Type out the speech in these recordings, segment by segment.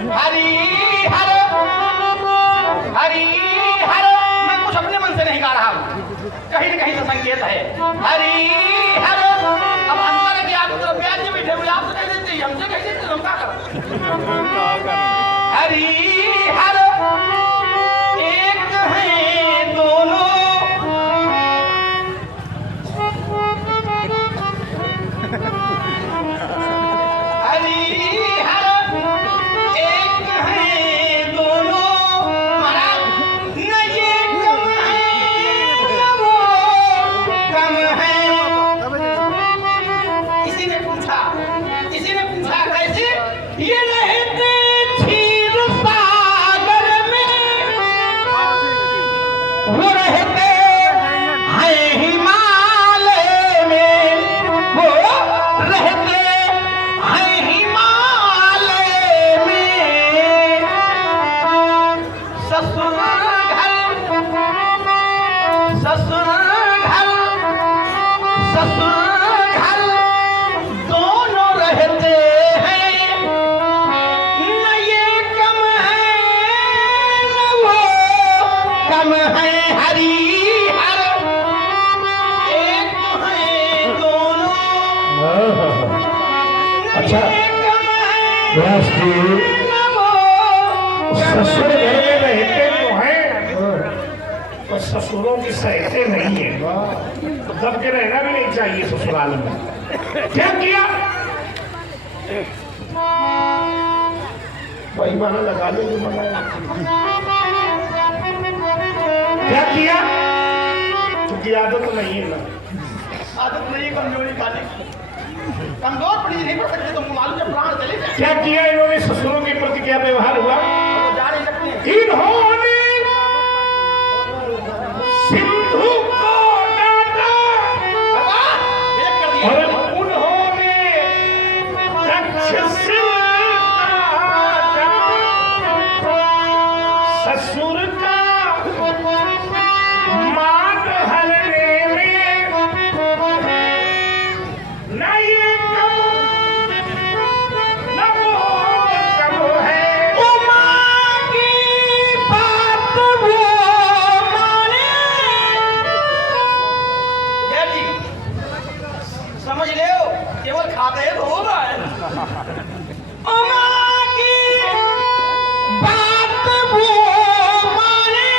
हरि हर हरि हर। मैं कुछ अपने मन से नहीं गा रहा हूँ, कहीं न कहीं से संकेत है। हरि हर। अब अंतर है कि आप तो ब्याज में बैठे हुए, आप तो कह देते हैं, हमसे कह देते, हम क्या करें। हरि हर एक है दोनों, हरि हर एक है दोनों। महाराज न ये कम है न वो कम है। किसी ने पूछा कैसे? ये रहते क्षीर सागर में, वो रहते हैं हिमालय में, वो रहते हैं हिमालय में। ससुर घर दोनों रहते हैं, न ये कम है न वो कम है। हरि हर एक है दोनों, अच्छा ये कम है व्यास जी, न वो कम ससुर घर है। में रहते तो हैं और ससुरों की सहते नहीं है, तो दब के रहना भी नहीं चाहिए ससुराल में। क्या किया भाई, माना लगा ले जो मंगाया। क्या किया? क्योंकि आदत नहीं है ना, आदत नहीं है कमजोरी खाने की, कमजोर पड़ी नहीं पड़ सकते, तुमको मालूम है प्राण चले जाए। क्या किया इन्होंने? ससुरों के प्रति क्या व्यवहार हुआ? वो जा नहीं सकते। इन्होंने सिंधु को डांटा विलक कर दिया। और उन्होंने तक्षशिला काटा। ससुर का मान हरने में न ये कम न वो कम है। उमा की बात वो माने। जय जी, समझ ले हो, केवल खाते हैं तो हो रहा है। उमा की बात वो माने,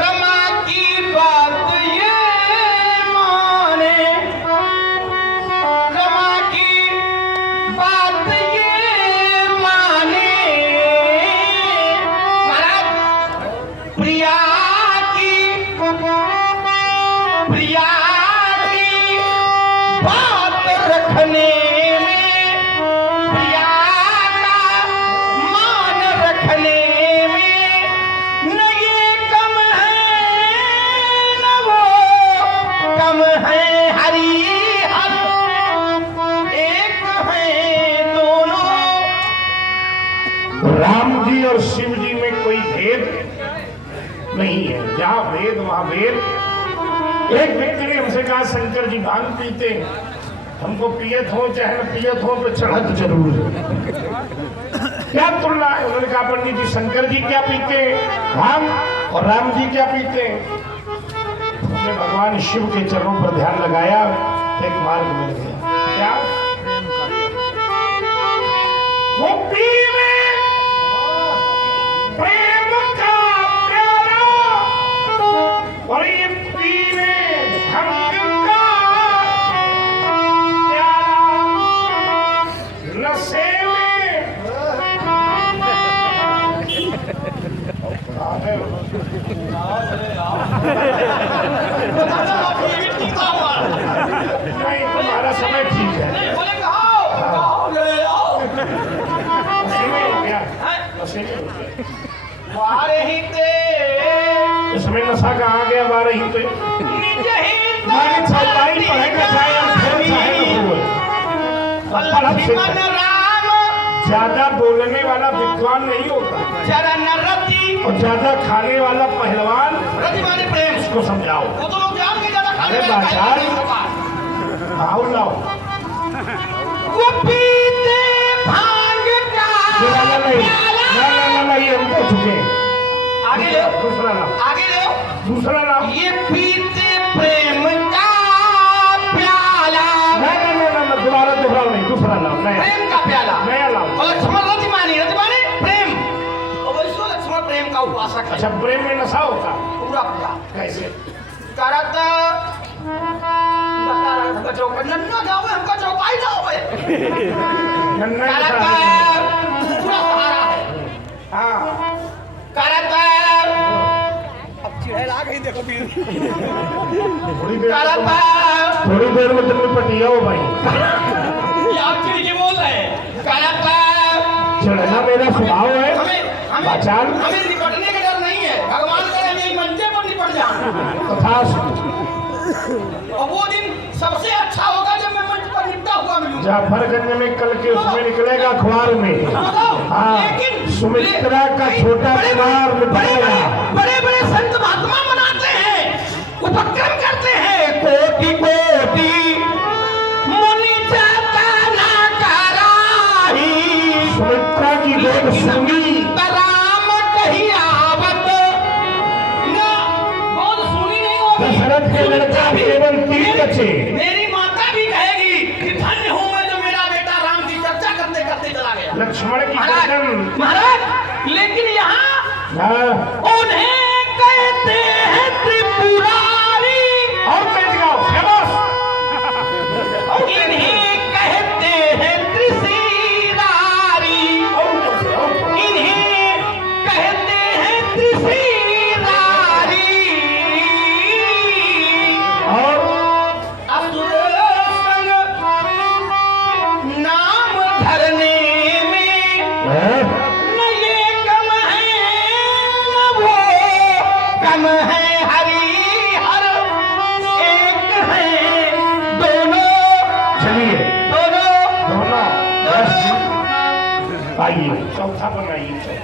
रमा की बात ये माने, रमा की बात ये माने। महाराज प्रिया की बात रखने में, प्रिया का मान रखने में न ये कम है न वो कम है। हरि हर एक है दोनों। राम जी और शिव जी में कोई भेद नहीं है, जहाँ भेद वहाँ भेद। एक व्यक्ति ने हमसे कहा, शंकर जी भांग पीते हैं, हमको पियत हो चाहे न पियत हो तो चढ़त जरूर है। क्या तुलना है? उन्होंने कहा, पंडित जी शंकर जी क्या पीते हैं? भांग। और राम जी क्या पीते हैं? हमने भगवान शिव के चरणों पर ध्यान लगाया तो एक मार्ग मिल गया। क्या? वो पीवे प्रेम का प्यारा और ये पीवे भंग का प्यारा। नशे में नहीं, तुम्हारा समय ठीक है। बोलेंगे आओ आओ ले आओ। नशे में हो गया, नशे में हो गया। वारे ही ते इसमें नशा कहाँ गया? बारह ही तो निज ही माने चौपाई पढ़ेगा चाहे और खेल चाहे न हुए। लक्ष्मण राम ज्यादा बोलने वाला विद्वान नहीं होता चरण रति और ज्यादा खाने वाला पहलवान। रति माने प्रेम। इसको समझाओ। वो तो लोग जान के ज्यादा खाने अरे वाले बाजार खाएंगे नहीं होगा। आओ लाओ। वो पीते दूसरा नाम ये पीते प्रेम का प्याला। ना दोबारा दोहराओ नहीं, दूसरा नाम नया प्रेम का प्याला नया नाम। और लक्ष्मण रतिमानी, रतिमानी प्रेम, और वैसो लक्ष्मण प्रेम का उपासक है। अच्छा, प्रेम में नशा होता पूरा पूरा कैसे? करत हमका चौक नन्ना गावे, हमका चौपाई ना होवे। नन्ना ही करत नशा। पूरा सहारा है। हाँ, करत अब चिड़ैला गई देखो फिर। थोड़ी देर में तुम पटिया हो भाई। ये आप चिड़ी के बोल रहे हैं। करत चढ़ना मेरा स्वभाव है। पहचान हमें निपटने का डर नहीं है, भगवान करे हम एक मंचे पर निपट जाएं। तथा और वो दिन सबसे अच्छा होगा जब मैं मंच पर निपटा हुआ मिलूंगा। जाफरगंज में कल के उसमें निकलेगा अखबार में। हाँ, लेकिन सुमित्रा का छोटा कुमार निपटेगा। बड़े बड़े संत महात्मा मनाते हैं, उपक्रम करते हैं, कोटि कोटि मुनि जाता ना कराही। सुमित्रा की गोद सुनी, राम कही आवत ना, गोद सुनी नहीं होगी। दशरथ के लड़का केवल 3 बचे। मेरी माता भी कहेगी कि धन्य हूं मैं जो मेरा बेटा राम की चर्चा करते करते चला गया। लक्ष्मण की महाराज, गर्दन। महाराज, लेकिन यहाँ हाँ, उन्हें कहते हैं त्रिपुरारी, और तेज गाओ, फेमस। इन्हें कहते हैं त्रिशिरारी, इन्हें कहते हैं त्रिशिरारी। और असुर संग नाम धरने में हाँ, न ये कम है न वो कम है। हरि हर एक है, दोनों चलिए दोनों दोनों दोनों। आइए चौथा बनाइए।